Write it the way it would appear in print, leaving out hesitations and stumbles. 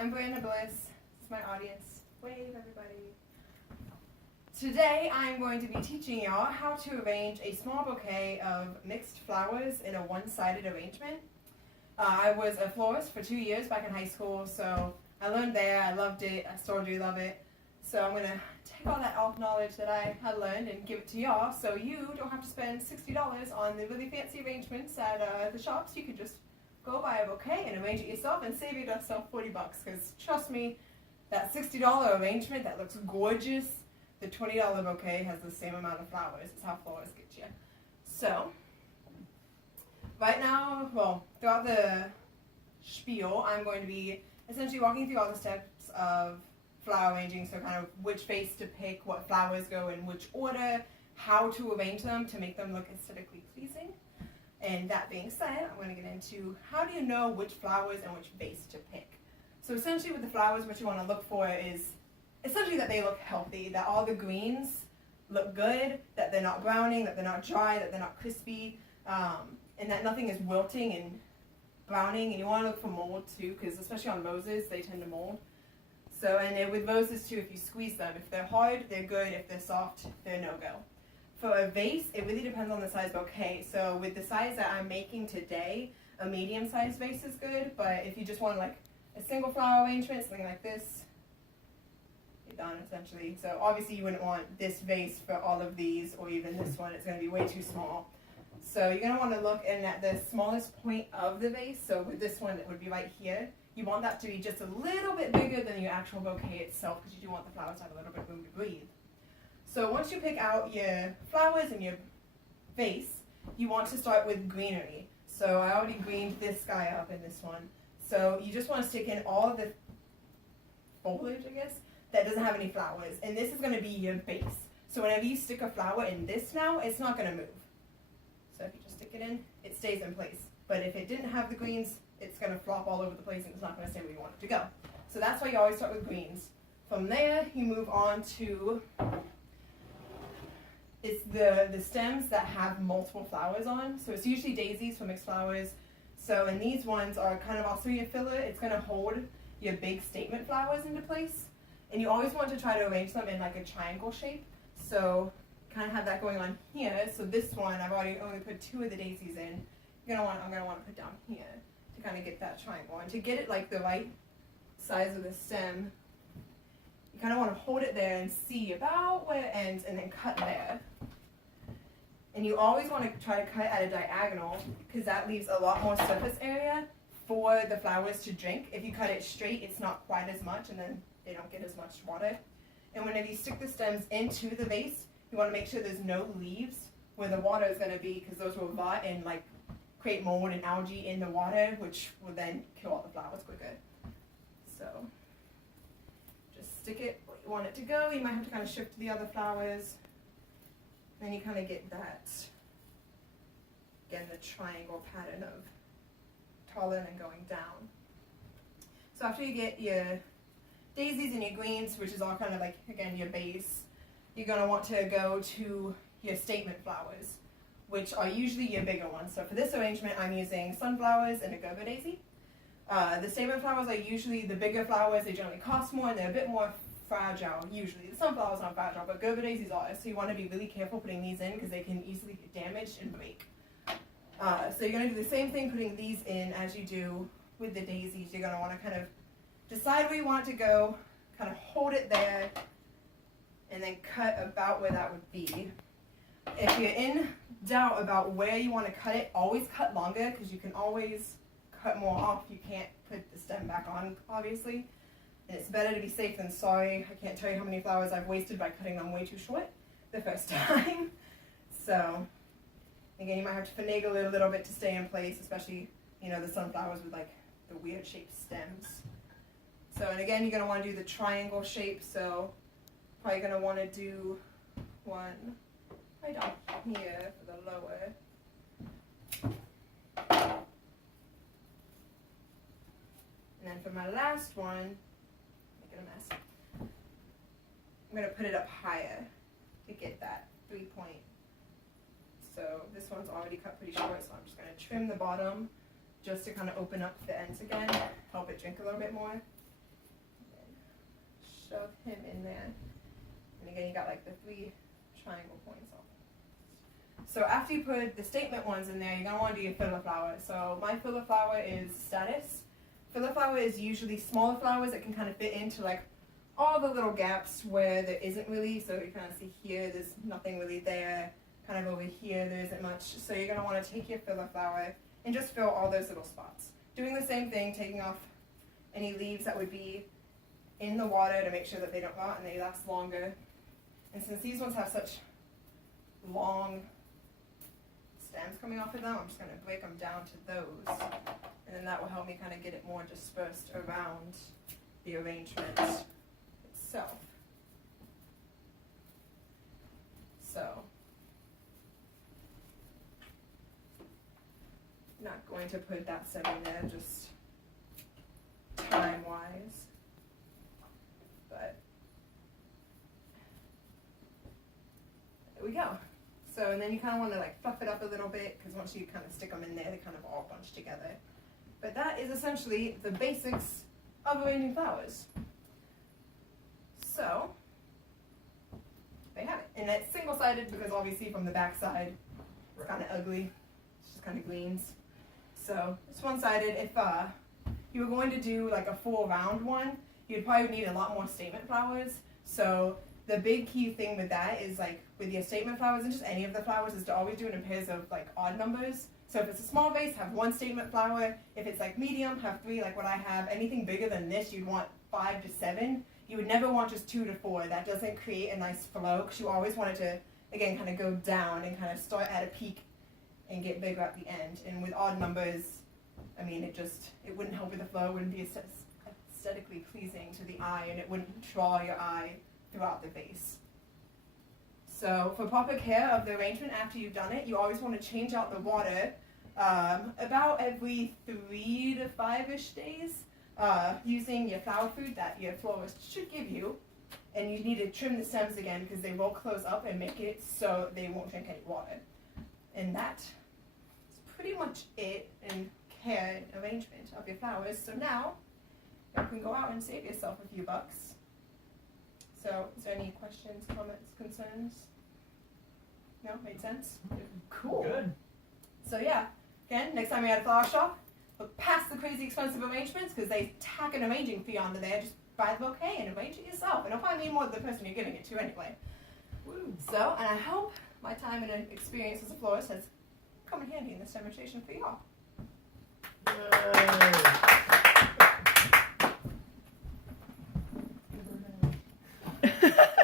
I'm Brianna Bliss. It's my audience. Wave, everybody. Today I'm going to be teaching y'all how to arrange a small bouquet of mixed flowers in a one-sided arrangement. I was a florist for 2 years back in high school, so I learned there. I loved it. I still do love it. So I'm going to take all that elf knowledge that I had learned and give it to y'all, so you don't have to spend $60 on the really fancy arrangements at the shops. You could just go buy a bouquet and arrange it yourself and save yourself $40, because trust me, that $60 arrangement that looks gorgeous, the $20 bouquet has the same amount of flowers. It's how florists get you. So, right now, well, throughout the spiel, I'm going to be essentially walking through all the steps of flower arranging, so kind of which vase to pick, what flowers go in which order, how to arrange them to make them look aesthetically pleasing. And that being said, I'm going to get into how do you know which flowers and which vase to pick. So essentially with the flowers, what you want to look for is essentially that they look healthy, that all the greens look good, that they're not browning, that they're not dry, that they're not crispy, and that nothing is wilting and browning. And you want to look for mold too, because especially on roses, they tend to mold. So, and with roses too, if you squeeze them, if they're hard, they're good. If they're soft, they're no-go. For a vase, it really depends on the size bouquet. So with the size that I'm making today, a medium-sized vase is good. But if you just want like a single flower arrangement, something like this, you're done essentially. So obviously you wouldn't want this vase for all of these, or even this one. It's going to be way too small. So you're going to want to look in at the smallest point of the vase. So with this one, it would be right here. You want that to be just a little bit bigger than your actual bouquet itself, because you do want the flowers to have a little bit of room to breathe. So once you pick out your flowers in your vase, you want to start with greenery. So I already greened this guy up in this one. So you just want to stick in all of the foliage, I guess, that doesn't have any flowers. And this is going to be your base. So whenever you stick a flower in this now, it's not going to move. So if you just stick it in, it stays in place. But if it didn't have the greens, it's going to flop all over the place and it's not going to stay where you want it to go. So that's why you always start with greens. From there, you move on to it's the stems that have multiple flowers on. So it's usually daisies for mixed flowers. So, and these ones are kind of also your filler. It's going to hold your big statement flowers into place. And you always want to try to arrange them in like a triangle shape. So kind of have that going on here. So this one, I've already only put 2 of the daisies in. I'm going to want to put down here to kind of get that triangle. And to get it like the right size of the stem, you kind of want to hold it there and see about where it ends and then cut there. And you always want to try to cut at a diagonal, because that leaves a lot more surface area for the flowers to drink. If you cut it straight, it's not quite as much, and then they don't get as much water. And whenever you stick the stems into the vase, you want to make sure there's no leaves where the water is going to be, because those will rot and like create mold and algae in the water, which will then kill all the flowers quicker. So just stick it where you want it to go. You might have to kind of shift to the other flowers. Then you kind of get that, again, the triangle pattern of taller and going down. So after you get your daisies and your greens, which is all kind of like, again, your base, you're going to want to go to your statement flowers, which are usually your bigger ones. So for this arrangement, I'm using sunflowers and a Gerber daisy. The statement flowers are usually the bigger flowers. They generally cost more, and they're a bit more fragile, usually. The sunflowers aren't fragile, but Gerber daisies are. So you want to be really careful putting these in, because they can easily get damaged and break. So you're going to do the same thing putting these in as you do with the daisies. You're going to want to kind of decide where you want it to go, kind of hold it there, and then cut about where that would be. If you're in doubt about where you want to cut it, always cut longer, because you can always cut more off. You can't put the stem back on, obviously. And it's better to be safe than sorry. I can't tell you how many flowers I've wasted by cutting them way too short the first time. So, again, you might have to finagle it a little bit to stay in place, especially, you know, the sunflowers with like the weird shaped stems. So, and again, you're going to want to do the triangle shape. So, probably going to want to do one right down here for the lower. And then for my last one, make it a mess, I'm going to put it up higher to get that 3-point. So this one's already cut pretty short, so I'm just going to trim the bottom just to kind of open up the ends again, help it drink a little bit more. shove him in there. And again, you got like the 3 triangle points on. So after you put the statement ones in there, you're going to want to do your filler flower. So my filler flower is status. Filler flower is usually smaller flowers that can kind of fit into like all the little gaps where there isn't really. So you kind of see here, there's nothing really there. Kind of over here, there isn't much. So you're going to want to take your filler flower and just fill all those little spots. Doing the same thing, taking off any leaves that would be in the water to make sure that they don't rot and they last longer. And since these ones have such long stems coming off of them, I'm just going to break them down to those. And then that will help me kind of get it more dispersed around the arrangement itself. So, not going to put that stem in there, just time-wise. But there we go. So, and then you kind of want to like fluff it up a little bit, because once you kind of stick them in there, they kind of all bunch together. But that is essentially the basics of arranging flowers. So, they have it. And it's single-sided because obviously from the back side, it's kind of ugly. It's just kind of gleams. So, it's one-sided. If you were going to do like a full round one, you'd probably need a lot more statement flowers. So, the big key thing with that is like with your statement flowers and just any of the flowers is to always do it in pairs of like odd numbers. So if it's a small vase, have 1 statement flower. If it's like medium, have 3 like what I have. Anything bigger than this, you'd want 5 to 7. You would never want just 2 to 4. That doesn't create a nice flow because you always want it to, again, kind of go down and kind of start at a peak and get bigger at the end. And with odd numbers, I mean, it wouldn't help with the flow. It wouldn't be aesthetically pleasing to the eye, and it wouldn't draw your eye throughout the vase. So for proper care of the arrangement after you've done it, you always want to change out the water about every 3 to 5-ish days using your flower food that your florist should give you. And you need to trim the stems again because they will close up and make it so they won't drink any water. And that is pretty much it in care and arrangement of your flowers. So now you can go out and save yourself a few bucks. So, is there any questions, comments, concerns? No? Made sense? Cool. Good. So yeah, again, next time you're at a flower shop, look past the crazy expensive arrangements because they tack an arranging fee onto there. Just buy the bouquet and arrange it yourself. And it'll probably mean more to the person you're giving it to anyway. Woo. So, and I hope my time and experience as a florist has come in handy in this demonstration for y'all. Yay.